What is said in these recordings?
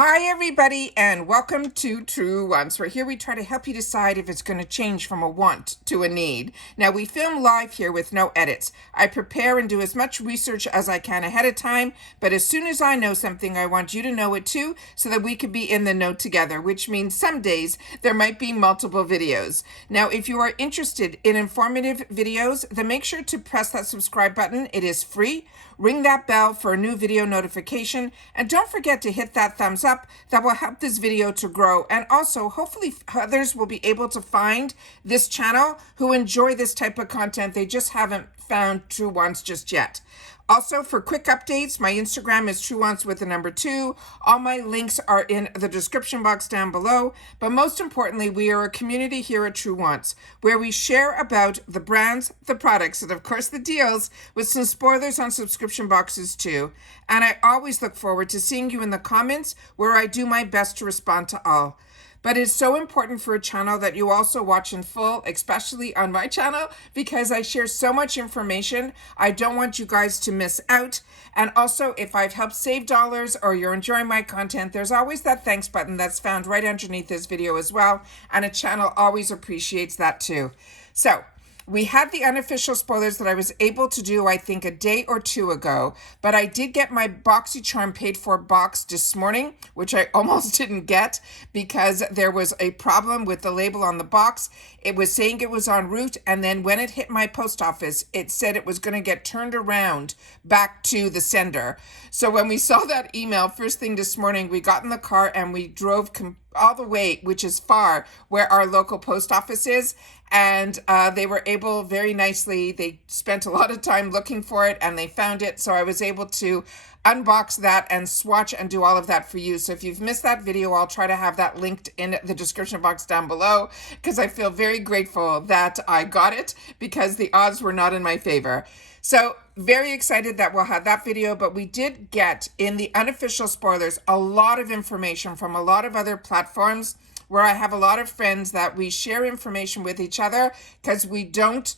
Hi everybody and welcome to Truewants, where here we try to help you decide if it's going to change from a want to a need. Now we film live here with no edits. I prepare and do as much research as I can ahead of time, but as soon as I know something, I want you to know it too, so that we could be in the know together, which means some days there might be multiple videos. Now if you are interested in informative videos, then make sure to press that subscribe button. It is free. Ring that bell for a new video notification, and don't forget to hit that thumbs up. That will help this video to grow, and also hopefully others will be able to find this channel who enjoy this type of content. They just haven't found Truewants just yet. Also, for quick updates, my Instagram is Truewants with the number 2. All my links are in the description box down below. But most importantly, we are a community here at Truewants, where we share about the brands, the products, and of course the deals, with some spoilers on subscription boxes too. And I always look forward to seeing you in the comments, where I do my best to respond to all. But it's so important for a channel that you also watch in full, especially on my channel, because I share so much information. I don't want you guys to miss out. And also, if I've helped save dollars or you're enjoying my content, there's always that thanks button that's found right underneath this video as well. And a channel always appreciates that too. So, we had the unofficial spoilers that I was able to do, I think, a day or two ago, but I did get my BoxyCharm paid for box this morning, which I almost didn't get because there was a problem with the label on the box. It was saying it was en route, and then when it hit my post office, it said it was going to get turned around back to the sender. So when we saw that email first thing this morning, we got in the car and we drove all the way, which is far, where our local post office is. And they were able very nicely, they spent a lot of time looking for it and they found it. So I was able to unbox that and swatch and do all of that for you. So if you've missed that video, I'll try to have that linked in the description box down below, because I feel very grateful that I got it because the odds were not in my favor. So very excited that we'll have that video, but we did get in the unofficial spoilers a lot of information from a lot of other platforms, where I have a lot of friends that we share information with each other because we don't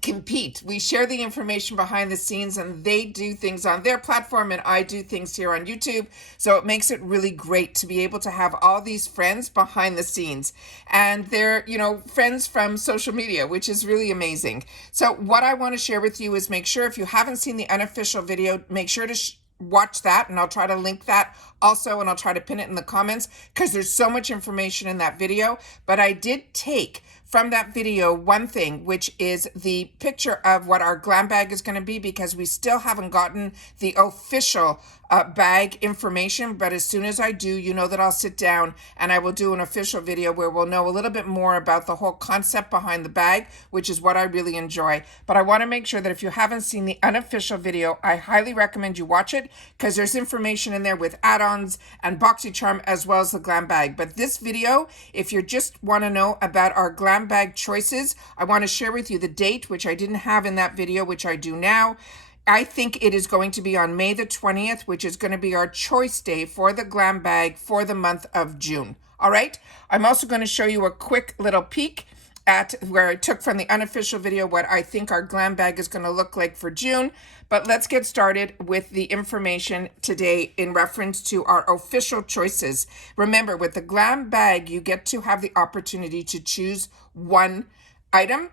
compete. We share the information behind the scenes, and they do things on their platform and I do things here on YouTube. So it makes it really great to be able to have all these friends behind the scenes, and they're, friends from social media, which is really amazing. So what I want to share with you is, make sure if you haven't seen the unofficial video, make sure to watch that, and I'll try to link that also, and I'll try to pin it in the comments because there's so much information in that video. But I did take from that video one thing, which is the picture of what our Glam bag is going to be, because we still haven't gotten the official bag information. But as soon as I do, you know that I'll sit down and I will do an official video where we'll know a little bit more about the whole concept behind the bag, which is what I really enjoy. But I want to make sure that if you haven't seen the unofficial video, I highly recommend you watch it, because there's information in there with add-ons and BoxyCharm as well as the Glam bag. But this video, if you just want to know about our Glam bag choices, I want to share with you the date, which I didn't have in that video, which I do now. I think it is going to be on May the 20th, which is going to be our choice day for the Glam bag for the month of June. All right. I'm also going to show you a quick little peek at where I took from the unofficial video what I think our Glam bag is going to look like for June. But let's get started with the information today in reference to our official choices. Remember, with the Glam bag, you get to have the opportunity to choose one item.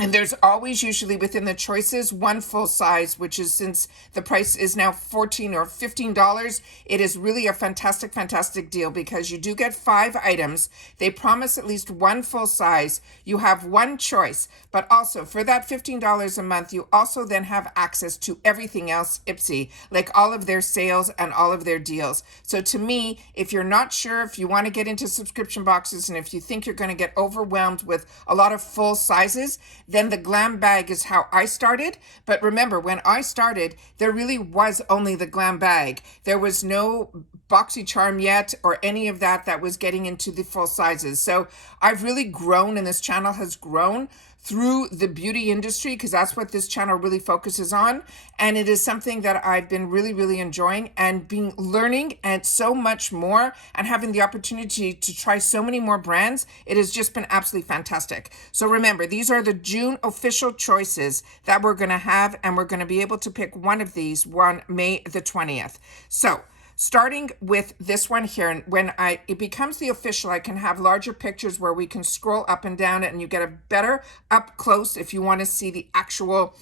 And there's always, usually within the choices, one full size, which is, since the price is now $14 or $15, it is really a fantastic, fantastic deal, because you do get 5 items. They promise at least one full size. You have one choice, but also for that $15 a month, you also then have access to everything else IPSY, like all of their sales and all of their deals. So to me, if you're not sure if you want to get into subscription boxes, and if you think you're going to get overwhelmed with a lot of full sizes, then the Glam bag is how I started. But remember, when I started, there really was only the Glam bag. There was no BoxyCharm yet or any of that was getting into the full sizes. So I've really grown, and this channel has grown through the beauty industry, because that's what this channel really focuses on. And it is something that I've been really, really enjoying and being learning, and so much more, and having the opportunity to try so many more brands. It has just been absolutely fantastic. So remember, these are the June official choices that we're going to have, and we're going to be able to pick one of these on May the 20th. So starting with this one here. And when it becomes the official, I can have larger pictures where we can scroll up and down it, and you get a better up close if you want to see the actual,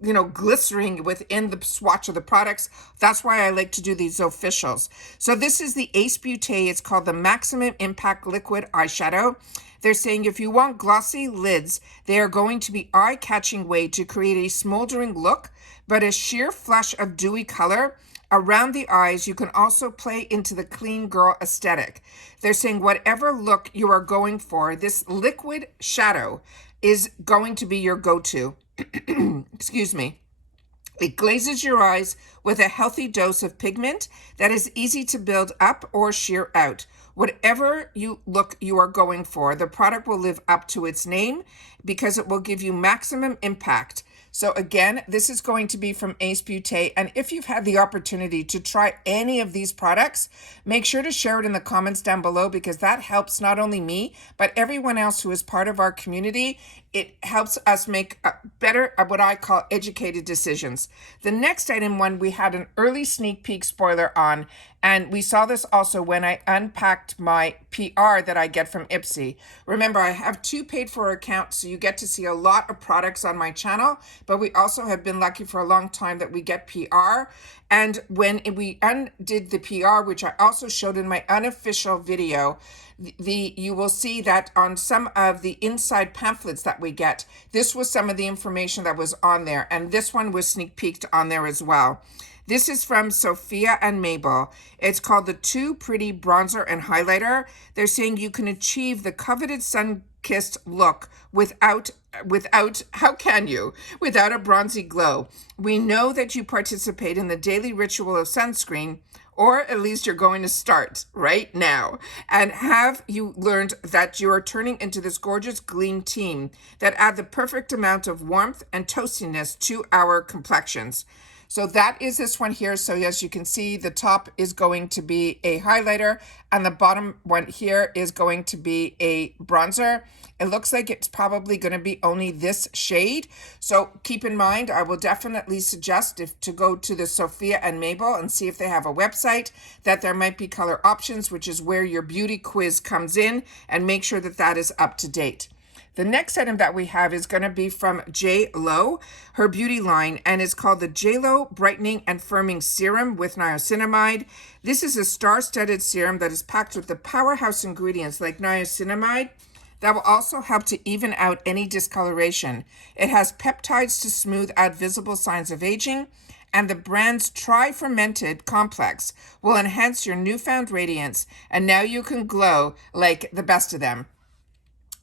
you know, glistering within the swatch of the products. That's why I like to do these officials. So this is the Ace Beauty. It's called the Maximum Impact Liquid Eyeshadow. They're saying if you want glossy lids, they are going to be eye-catching way to create a smoldering look, but a sheer flush of dewy color around the eyes. You can also play into the clean girl aesthetic. They're saying whatever look you are going for, this liquid shadow is going to be your go-to. Excuse me. It glazes your eyes with a healthy dose of pigment that is easy to build up or sheer out. Whatever look you are going for, the product will live up to its name because it will give you maximum impact. So again, this is going to be from Ace Beauty. And if you've had the opportunity to try any of these products, make sure to share it in the comments down below, because that helps not only me, but everyone else who is part of our community. It helps us make better, what I call educated decisions. The next item one, we had an early sneak peek spoiler on, and we saw this also when I unpacked my PR that I get from IPSY. Remember, I have 2 paid for accounts, so you get to see a lot of products on my channel, but we also have been lucky for a long time that we get PR. And when we undid the PR, which I also showed in my unofficial video, you will see that on some of the inside pamphlets that we get, this was some of the information that was on there, and this one was sneak peeked on there as well. This is from Sophia and Mabel. It's called the Too Pretty Bronzer and Highlighter. They're saying you can achieve the coveted sun-kissed look without, how can you? Without a bronzy glow. We know that you participate in the daily ritual of sunscreen, or at least you're going to start right now. And have you learned that you are turning into this gorgeous gleam team that add the perfect amount of warmth and toastiness to our complexions. So that is this one here. So as you can see, the top is going to be a highlighter and the bottom one here is going to be a bronzer. It looks like it's probably going to be only this shade. So keep in mind, I will definitely suggest to go to the Sophia and Mabel and see if they have a website, that there might be color options, which is where your beauty quiz comes in, and make sure that that is up to date. The next item that we have is going to be from JLo, her beauty line, and it's called the JLo Brightening and Firming Serum with Niacinamide. This is a star-studded serum that is packed with the powerhouse ingredients like niacinamide that will also help to even out any discoloration. It has peptides to smooth out visible signs of aging, and the brand's tri-fermented complex will enhance your newfound radiance, and now you can glow like the best of them.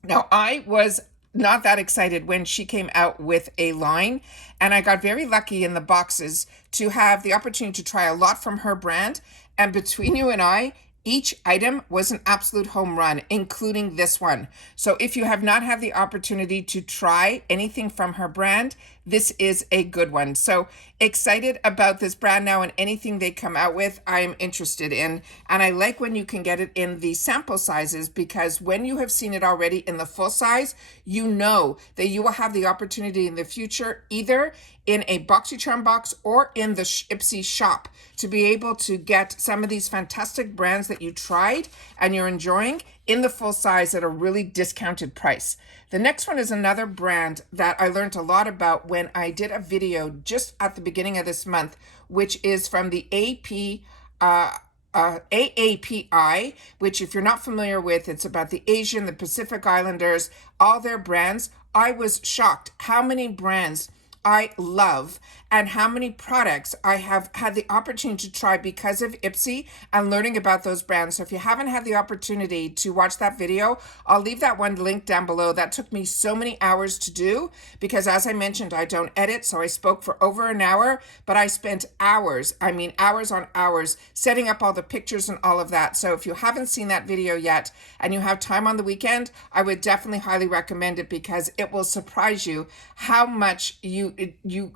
Now, I was not that excited when she came out with a line, and I got very lucky in the boxes to have the opportunity to try a lot from her brand. And between you and I, each item was an absolute home run, including this one. So if you have not had the opportunity to try anything from her brand, this is a good one. So excited about this brand now, and anything they come out with, I'm interested in. And I like when you can get it in the sample sizes, because when you have seen it already in the full size, you know that you will have the opportunity in the future, either in a BoxyCharm box or in the IPSY shop, to be able to get some of these fantastic brands that you tried and you're enjoying in the full size at a really discounted price. The next one is another brand that I learned a lot about when I did a video just at the beginning of this month, which is from the AAPI, which, if you're not familiar with, it's about the Asian, the Pacific Islanders, all their brands. I was shocked how many brands I love and how many products I have had the opportunity to try because of IPSY and learning about those brands. So if you haven't had the opportunity to watch that video, I'll leave that one link down below. That took me so many hours to do because, as I mentioned, I don't edit, so I spoke for over an hour, but I spent hours, I mean hours on hours, setting up all the pictures and all of that. So if you haven't seen that video yet and you have time on the weekend, I would definitely highly recommend it, because it will surprise you how much you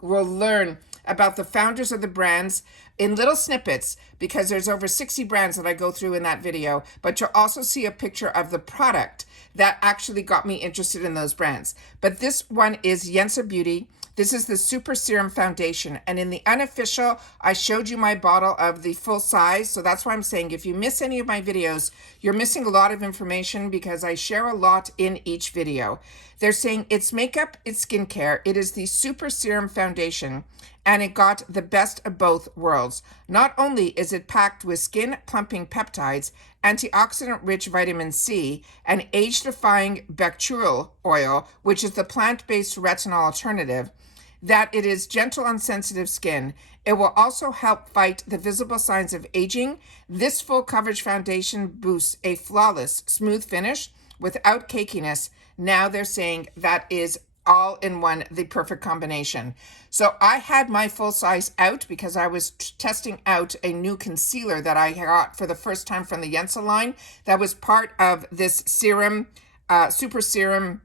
will learn about the founders of the brands in little snippets, because there's over 60 brands that I go through in that video, but you'll also see a picture of the product that actually got me interested in those brands. But this one is Yensa Beauty. This is the Super Serum Foundation. And in the unofficial, I showed you my bottle of the full size. So that's why I'm saying if you miss any of my videos, you're missing a lot of information because I share a lot in each video. They're saying it's makeup, it's skincare. It is the Super Serum Foundation, and it got the best of both worlds. Not only is it packed with skin plumping peptides, antioxidant-rich vitamin C, and age-defying bacterial oil, which is the plant-based retinol alternative, that it is gentle on sensitive skin. It will also help fight the visible signs of aging. This full coverage foundation boosts a flawless, smooth finish without cakiness. Now they're saying that is all in one, the perfect combination. So I had my full size out because I was testing out a new concealer that I got for the first time from the Yensa line. That was part of this serum, super serum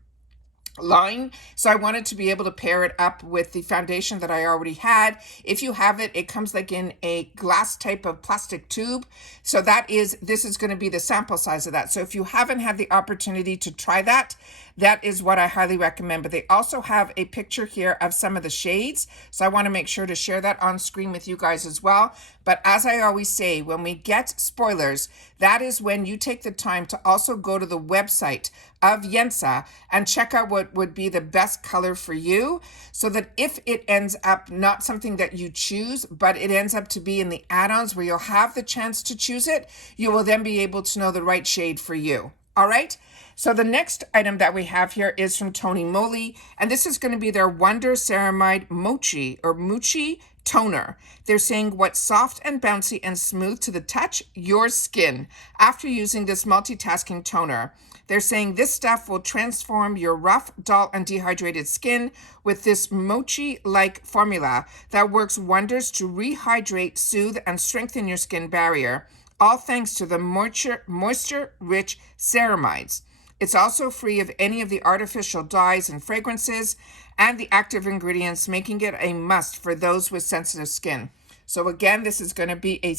line. So I wanted to be able to pair it up with the foundation that I already had. If you have it, it comes like in a glass type of plastic tube. So this is going to be the sample size of that. So if you haven't had the opportunity to try that, that is what I highly recommend. But they also have a picture here of some of the shades. So I want to make sure to share that on screen with you guys as well. But as I always say, when we get spoilers, that is when you take the time to also go to the website of Yensa and check out what would be the best color for you, so that if it ends up not something that you choose, but it ends up to be in the add-ons where you'll have the chance to choose it, you will then be able to know the right shade for you. All right. So the next item that we have here is from Moly, and this is going to be their Wonder Ceramide Mochi toner. They're saying what's soft and bouncy and smooth to the touch, your skin, after using this multitasking toner. They're saying this stuff will transform your rough, dull, and dehydrated skin with this mochi-like formula that works wonders to rehydrate, soothe, and strengthen your skin barrier, all thanks to the moisture-rich ceramides. It's also free of any of the artificial dyes and fragrances and the active ingredients, making it a must for those with sensitive skin. So again, this is going to be a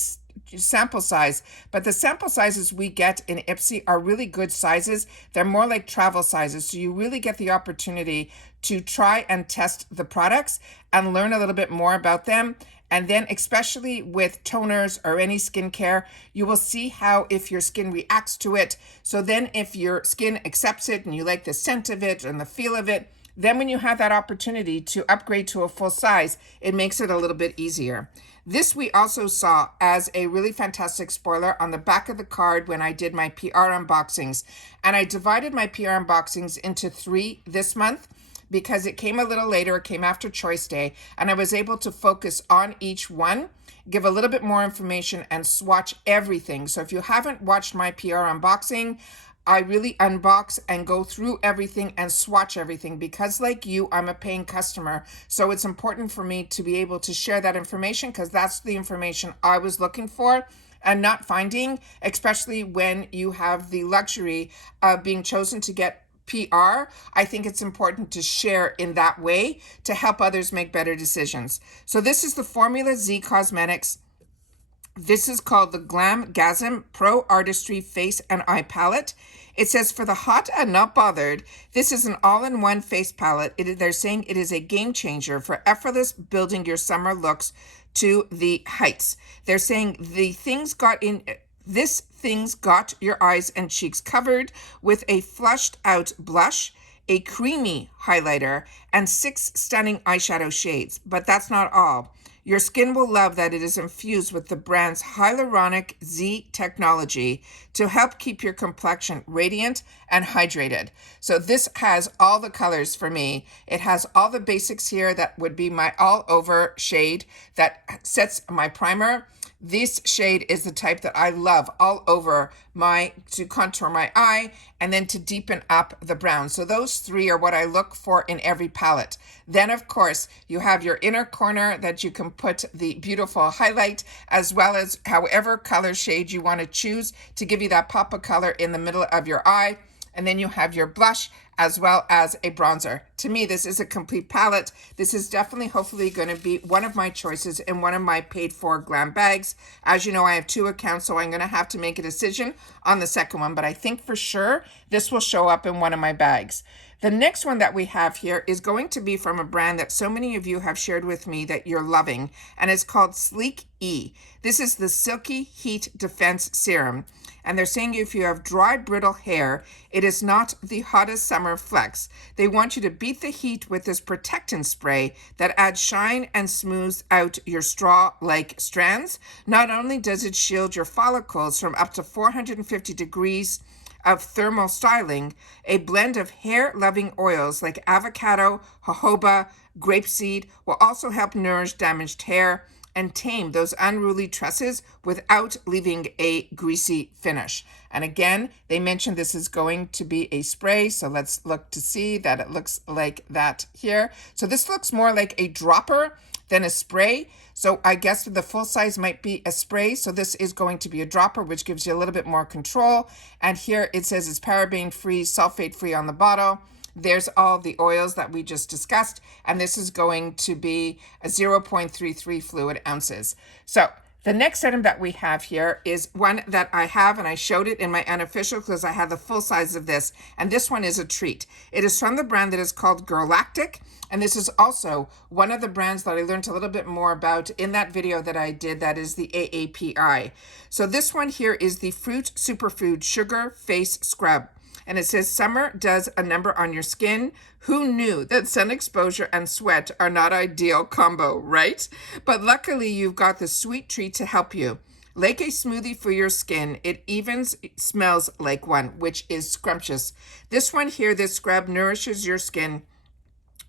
sample size, but the sample sizes we get in IPSY are really good sizes. They're more like travel sizes, so you really get the opportunity to try and test the products and learn a little bit more about them. And then especially with toners or any skincare, you will see how if your skin reacts to it. So then if your skin accepts it and you like the scent of it and the feel of it, then when you have that opportunity to upgrade to a full size, it makes it a little bit easier. This we also saw as a really fantastic spoiler on the back of the card when I did my PR unboxings. And I divided my PR unboxings into 3 this month because it came a little later. It came after Choice Day, and I was able to focus on each one, give a little bit more information, and swatch everything. So if you haven't watched my PR unboxing, I really unbox and go through everything and swatch everything because like you, I'm a paying customer. So it's important for me to be able to share that information because that's the information I was looking for and not finding, especially when you have the luxury of being chosen to get PR. I think it's important to share in that way to help others make better decisions. So this is the Formula Z Cosmetics. This is called the Glam Gasm Pro Artistry Face and Eye Palette. It says, for the hot and not bothered, this is an all-in-one face palette. They're saying it is a game changer for effortless building your summer looks to the heights. They're saying this thing's got your eyes and cheeks covered with a flushed out blush, a creamy highlighter, and 6 stunning eyeshadow shades. But that's not all. Your skin will love that it is infused with the brand's hyaluronic Z technology to help keep your complexion radiant and hydrated. So this has all the colors for me. It has all the basics here that would be my all over shade that sets my primer. This shade is the type that I love all over to contour my eye and then to deepen up the brown. So those 3 are what I look for in every palette. Then of course you have your inner corner that you can put the beautiful highlight as well as however color shade you want to choose to give you that pop of color in the middle of your eye. And then you have your blush as well as a bronzer. To me, this is a complete palette. This is definitely, hopefully, going to be one of my choices in one of my paid-for Glam bags. As you know, I have 2 accounts, so I'm going to have to make a decision on the second one. But I think for sure this will show up in one of my bags. The next one that we have here is going to be from a brand that so many of you have shared with me that you're loving, and it's called Sleek E. This is the Silky Heat Defense Serum. And they're saying if you have dry, brittle hair, it is not the hottest summer flex. They want you to beat the heat with this protectant spray that adds shine and smooths out your straw-like strands. Not only does it shield your follicles from up to 450 degrees of thermal styling, a blend of hair-loving oils like avocado, jojoba, grapeseed will also help nourish damaged hair and tame those unruly tresses without leaving a greasy finish. And again, they mentioned this is going to be a spray, so let's look to see that it looks like that here. So this looks more like a dropper than a spray. So I guess the full size might be a spray. So this is going to be a dropper, which gives you a little bit more control. And here it says it's paraben free, sulfate free on the bottle. There's all the oils that we just discussed, and this is going to be a 0.33 fluid ounces. So the next item that we have here is one that I have, and I showed it in my unofficial because I have the full size of this, and this one is a treat. It is from the brand that is called Lactic, and this is also one of the brands that I learned a little bit more about in that video that I did, that is the AAPI. So this one here is the Fruit Superfood Sugar Face Scrub. And it says, summer does a number on your skin. Who knew that sun exposure and sweat are not ideal combo, right? But luckily, you've got the sweet treat to help you. Like a smoothie for your skin, it even smells like one, which is scrumptious. This one here, this scrub nourishes your skin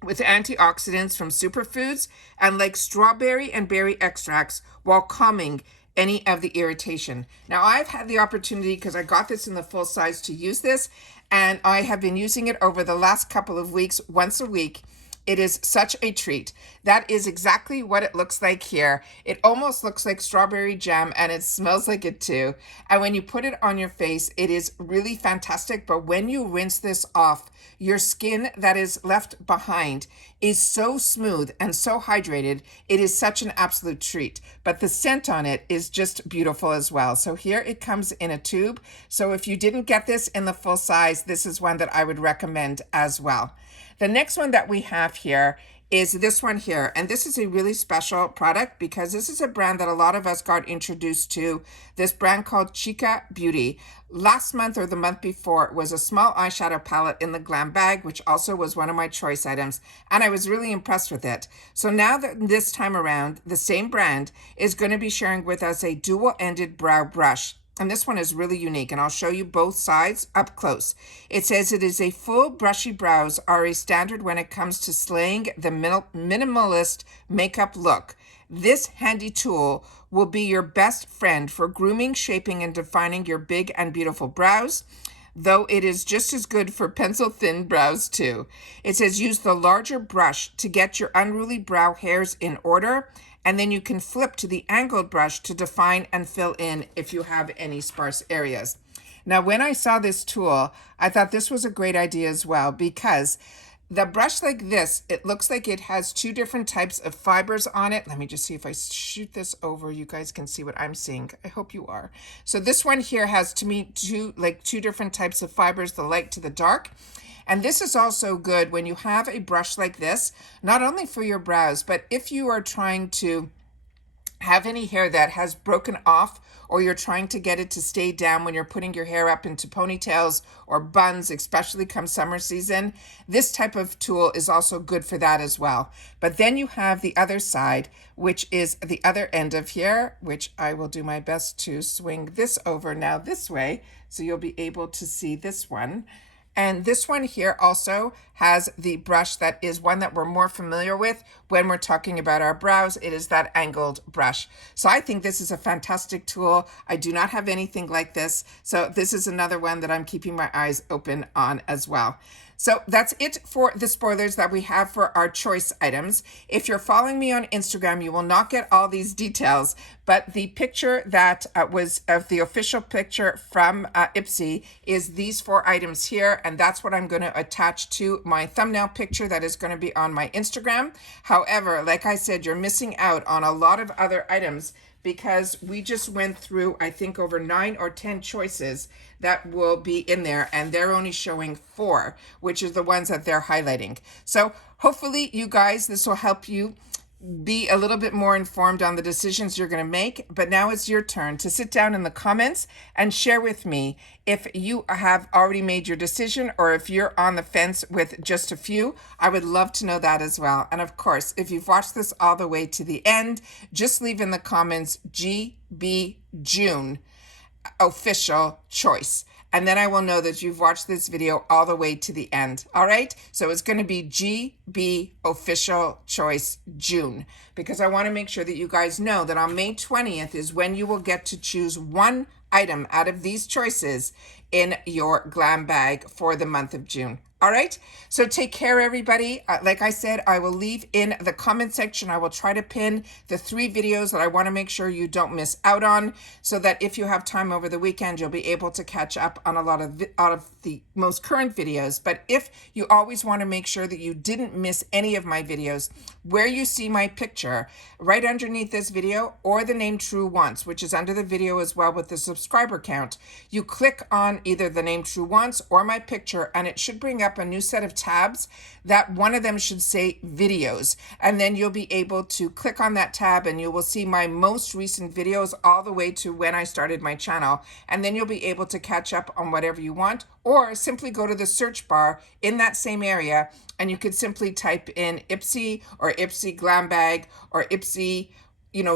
with antioxidants from superfoods and like strawberry and berry extracts while calming any of the irritation. Now I've had the opportunity, because I got this in the full size, to use this, and I have been using it over the last couple of weeks, once a week. It is such a treat. That is exactly what it looks like here. It almost looks like strawberry jam, and it smells like it too. And when you put it on your face, it is really fantastic. But when you rinse this off, your skin that is left behind is so smooth and so hydrated. It is such an absolute treat. But the scent on it is just beautiful as well. So here it comes in a tube. So if you didn't get this in the full size, this is one that I would recommend as well. The next one that we have here is this one here. And this is a really special product because this is a brand that a lot of us got introduced to. This brand called Chica Beauty. Last month or the month before was a small eyeshadow palette in the Glam bag, which also was one of my choice items. And I was really impressed with it. So now that this time around, the same brand is going to be sharing with us a dual-ended brow brush. And this one is really unique, and I'll show you both sides up close. It says it is a full brushy brows are a standard when it comes to slaying the minimalist makeup look. This handy tool will be your best friend for grooming, shaping, and defining your big and beautiful brows, though it is just as good for pencil-thin brows too. It says use the larger brush to get your unruly brow hairs in order, and then you can flip to the angled brush to define and fill in if you have any sparse areas. Now, when I saw this tool, I thought this was a great idea as well, because the brush like this, it looks like it has two different types of fibers on it. Let me just see if I shoot this over, you guys can see what I'm seeing. I hope you are. So this one here has, to me, two different types of fibers, the light to the dark. And this is also good when you have a brush like this, not only for your brows, but if you are trying to have any hair that has broken off, or you're trying to get it to stay down when you're putting your hair up into ponytails or buns, especially come summer season, this type of tool is also good for that as well. But then you have the other side, which is the other end of here, which I will do my best to swing this over now this way, so you'll be able to see this one. And this one here also has the brush that is one that we're more familiar with when we're talking about our brows. It is that angled brush. So I think this is a fantastic tool. I do not have anything like this. So this is another one that I'm keeping my eyes open on as well. So that's it for the spoilers that we have for our choice items. If you're following me on Instagram, you will not get all these details, but the picture that was of the official picture from IPSY is these 4 items here, and that's what I'm going to attach to my thumbnail picture that is going to be on my Instagram. However, like I said, you're missing out on a lot of other items because we just went through, I think, over 9 or 10 choices that will be in there, and they're only showing 4, which is the ones that they're highlighting. So hopefully you guys, this will help you be a little bit more informed on the decisions you're going to make. But now it's your turn to sit down in the comments and share with me if you have already made your decision or if you're on the fence with just a few. I would love to know that as well. And of course, if you've watched this all the way to the end, just leave in the comments GB June official choice. And then I will know that you've watched this video all the way to the end. All right. So it's going to be GB official choice June, because I want to make sure that you guys know that on May 20th is when you will get to choose one item out of these choices in your Glam bag for the month of June. All right. So take care, everybody. Like I said, I will leave in the comment section. I will try to pin the 3 videos that I want to make sure you don't miss out on, so that if you have time over the weekend, you'll be able to catch up on a lot of the most current videos. But if you always want to make sure that you didn't miss any of my videos, where you see my picture right underneath this video, or the name Truewants, which is under the video as well with the subscriber count, you click on either the name Truewants or my picture, and it should bring up a new set of tabs that one of them should say videos, and then you'll be able to click on that tab and you will see my most recent videos all the way to when I started my channel, and then you'll be able to catch up on whatever you want, or simply go to the search bar in that same area and you could simply type in IPSY or IPSY Glam Bag or IPSY,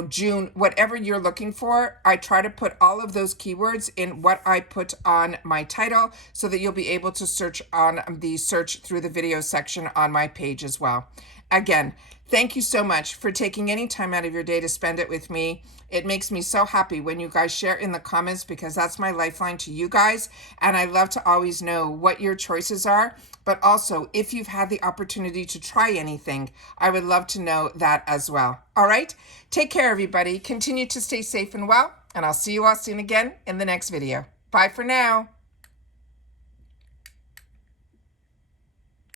June, whatever you're looking for. I try to put all of those keywords in what I put on my title, so that you'll be able to search on the search through the video section on my page as well. Again, thank you so much for taking any time out of your day to spend it with me. It makes me so happy when you guys share in the comments, because that's my lifeline to you guys. And I love to always know what your choices are. But also, if you've had the opportunity to try anything, I would love to know that as well. All right. Take care, everybody. Continue to stay safe and well. And I'll see you all soon again in the next video. Bye for now.